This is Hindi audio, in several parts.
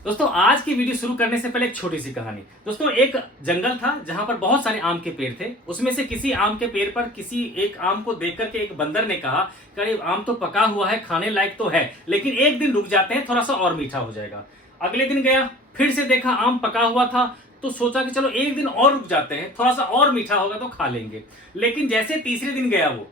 दोस्तों आज की वीडियो शुरू करने से पहले एक छोटी सी कहानी। दोस्तों एक जंगल था जहां पर बहुत सारे आम के पेड़ थे। उसमें से किसी आम के पेड़ पर किसी एक आम को देख करके एक बंदर ने कहा कि अरे आम तो पका हुआ है, खाने लायक तो है, लेकिन एक दिन रुक जाते हैं, थोड़ा सा और मीठा हो जाएगा। अगले दिन गया, फिर से देखा आम पका हुआ था, तो सोचा कि चलो एक दिन और रुक जाते हैं, थोड़ा सा और मीठा होगा तो खा लेंगे। लेकिन जैसे तीसरे दिन गया वो,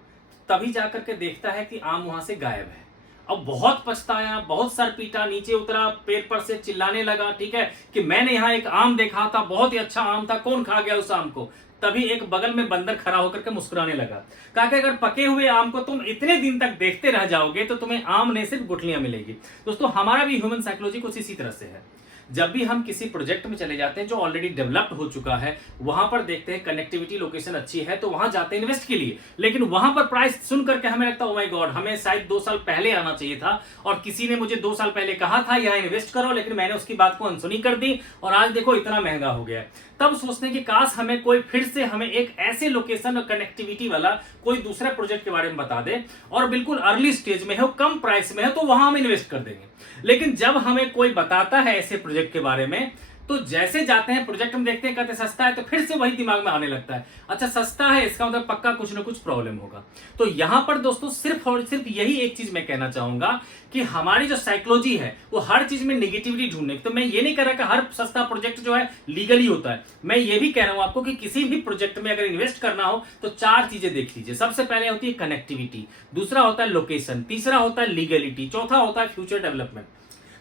तभी जाकर के देखता है कि आम वहां से गायब है। अब बहुत पछताया, बहुत सर पीटा, नीचे उतरा, पेड़ पर से चिल्लाने लगा, ठीक है, कि मैंने यहाँ एक आम देखा था, बहुत ही अच्छा आम था, कौन खा गया उस आम को। तभी एक बगल में बंदर खड़ा होकर के मुस्कुराने लगा। कहा कि अगर पके हुए आम को तुम इतने दिन तक देखते रह जाओगे तो तुम्हें आम नहीं सिर्फ गुठलियां मिलेगी। दोस्तों हमारा भी ह्यूमन साइकोलॉजी कुछ इसी तरह से है। जब भी हम किसी प्रोजेक्ट में चले जाते हैं जो ऑलरेडी डेवलप्ड हो चुका है, वहां पर देखते हैं कनेक्टिविटी लोकेशन अच्छी है तो वहां जाते हैं इन्वेस्ट के लिए, लेकिन वहां पर प्राइस सुन करके हमें लगता है ओ माय गॉड, हमें शायद 2 साल पहले आना चाहिए था और किसी ने मुझे 2 साल पहले कहा था यहाँ इन्वेस्ट करो, लेकिन मैंने उसकी बात को अनसुनी कर दी और आज देखो इतना महंगा हो गया। तब सोचते हैं कि काश हमें कोई फिर से हमें एक ऐसे लोकेशन और कनेक्टिविटी वाला कोई दूसरा प्रोजेक्ट के बारे में बता दे और बिल्कुल अर्ली स्टेज में हो, कम प्राइस में है, तो वहां हम इन्वेस्ट कर देंगे। लेकिन जब हमें कोई बताता है ऐसे प्रोजेक्ट के बारे में, तो जैसे जाते हैं प्रोजेक्ट में देखते हैं, कहते हैं सस्ता है, तो फिर से वही दिमाग में आने लगता है, अच्छा सस्ता है इसका मतलब पक्का कुछ ना कुछ प्रॉब्लम होगा। तो यहां पर दोस्तों सिर्फ और सिर्फ यही एक चीज मैं कहना चाहूंगा कि हमारी जो साइकोलॉजी है वो हर चीज में नेगेटिविटी ढूंढने की। तो मैं ये नहीं कह रहा कि हर सस्ता प्रोजेक्ट जो है लीगली होता है, मैं ये भी कह रहा हूं आपको कि किसी भी प्रोजेक्ट में अगर इन्वेस्ट करना हो तो 4 चीजें देख लीजिए। सबसे पहले होती है कनेक्टिविटी, दूसरा होता है लोकेशन, तीसरा होता है लीगलिटी, चौथा होता है फ्यूचर डेवलपमेंट।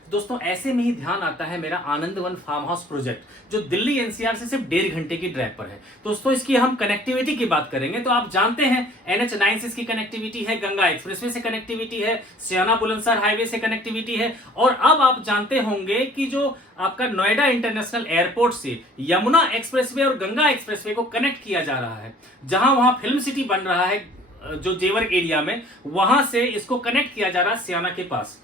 दोस्तों ऐसे में ही ध्यान आता है मेरा आनंदवन फार्म हाउस प्रोजेक्ट जो दिल्ली एनसीआर से सिर्फ 1.5 घंटे की ड्राइव पर है। दोस्तों इसकी हम कनेक्टिविटी की बात करेंगे तो आप जानते हैं NH9 से इसकी कनेक्टिविटी है, गंगा एक्सप्रेसवे से कनेक्टिविटी है, सियाना बुलंदशहर हाईवे से कनेक्टिविटी है, और अब आप जानते होंगे कि जो आपका नोएडा इंटरनेशनल एयरपोर्ट से यमुना एक्सप्रेसवे और गंगा एक्सप्रेसवे को कनेक्ट किया जा रहा है। जहां वहां फिल्म सिटी बन रहा है जो जेवर एरिया में, वहां से इसको कनेक्ट किया जा रहा है सियाना के पास,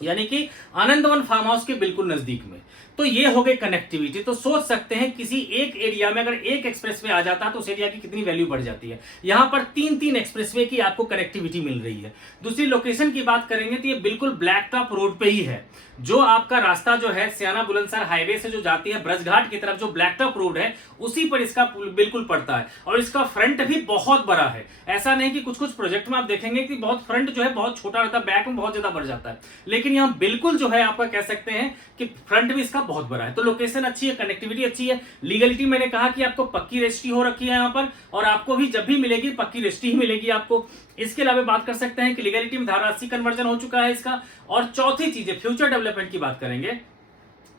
यानी कि आनंदवन फार्म हाउस के बिल्कुल नजदीक में। तो ये हो गई कनेक्टिविटी। तो सोच सकते हैं किसी एक एरिया में अगर एक एक्सप्रेसवे आ जाता है तो उस एरिया की कितनी वैल्यू बढ़ जाती है। यहां पर 3 एक्सप्रेसवे की आपको कनेक्टिविटी मिल रही है। दूसरी लोकेशन की बात करेंगे तो ये बिल्कुल ब्लैक टॉप रोड पे ही है। जो आपका रास्ता जो है सियाना बुलंदशहर हाईवे से जो जाती है ब्रजघाट की तरफ, जो ब्लैक टॉप रोड है उसी पर इसका बिल्कुल पड़ता है, और इसका फ्रंट भी बहुत बड़ा है। ऐसा नहीं कि कुछ कुछ प्रोजेक्ट में आप देखेंगे कि बहुत फ्रंट जो है बहुत छोटा रहता है, बैक में बहुत ज्यादा बढ़ जाता है, लेकिन यहाँ बिल्कुल जो है आपका कह सकते हैं कि फ्रंट भी इसका बहुत बड़ा है। तो लोकेशन अच्छी है, कनेक्टिविटी अच्छी है, लीगलिटी मैंने कहा कि आपको पक्की रजिस्ट्री हो रखी है यहाँ पर, और आपको भी जब भी मिलेगी पक्की रजिस्ट्री ही मिलेगी आपको। इसके अलावा बात कर सकते हैं कि लीगलिटी में धारा 80 कन्वर्जन हो चुका है इसका। और चौथी चीज है फ्यूचर डेवलपमेंट की बात करेंगे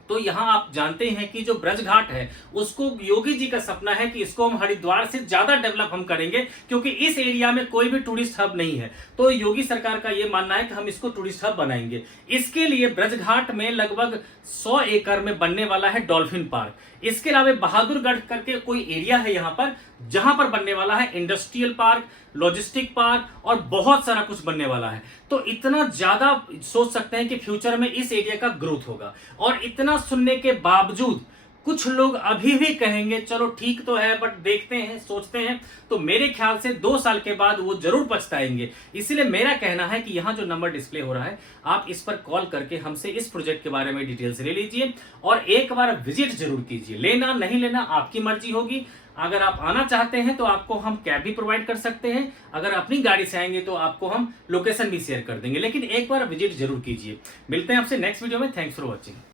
तो यहां आप जानते हैं कि जो ब्रज घाट है उसको योगी जी का सपना है कि इसको हम हरिद्वार से ज्यादा डेवलप हम करेंगे, क्योंकि इस एरिया में कोई भी टूरिस्ट हब नहीं है। तो योगी सरकार का यह मानना है कि हम इसको टूरिस्ट हब बनाएंगे। इसके लिए ब्रज घाट में लगभग 100 एकड़ में बनने वाला है डॉल्फिन पार्क। इसके अलावा बहादुरगढ़ करके कोई एरिया है यहां पर जहां पर बनने वाला है इंडस्ट्रियल पार्क, लॉजिस्टिक पार्क और बहुत सारा कुछ बनने वाला है। तो इतना ज्यादा सोच सकते हैं कि फ्यूचर में इस एरिया का ग्रोथ होगा। और इतना सुनने के बावजूद कुछ लोग अभी भी कहेंगे चलो ठीक तो है बट देखते हैं, सोचते हैं, तो मेरे ख्याल से 2 साल के बाद वो जरूर पछताएंगे। इसलिए मेरा कहना है कि यहां जो नंबर डिस्प्ले हो रहा है आप इस पर कॉल करके हमसे इस प्रोजेक्ट के बारे में डिटेल्स ले लीजिए और एक बार विजिट जरूर कीजिए। लेना नहीं लेना आपकी मर्जी होगी। अगर आप आना चाहते हैं तो आपको हम कैब भी प्रोवाइड कर सकते हैं, अगर अपनी गाड़ी से आएंगे तो आपको हम लोकेशन भी शेयर कर देंगे, लेकिन एक बार विजिट जरूर कीजिए। मिलते हैं आपसे नेक्स्ट वीडियो में। Thanks for watching.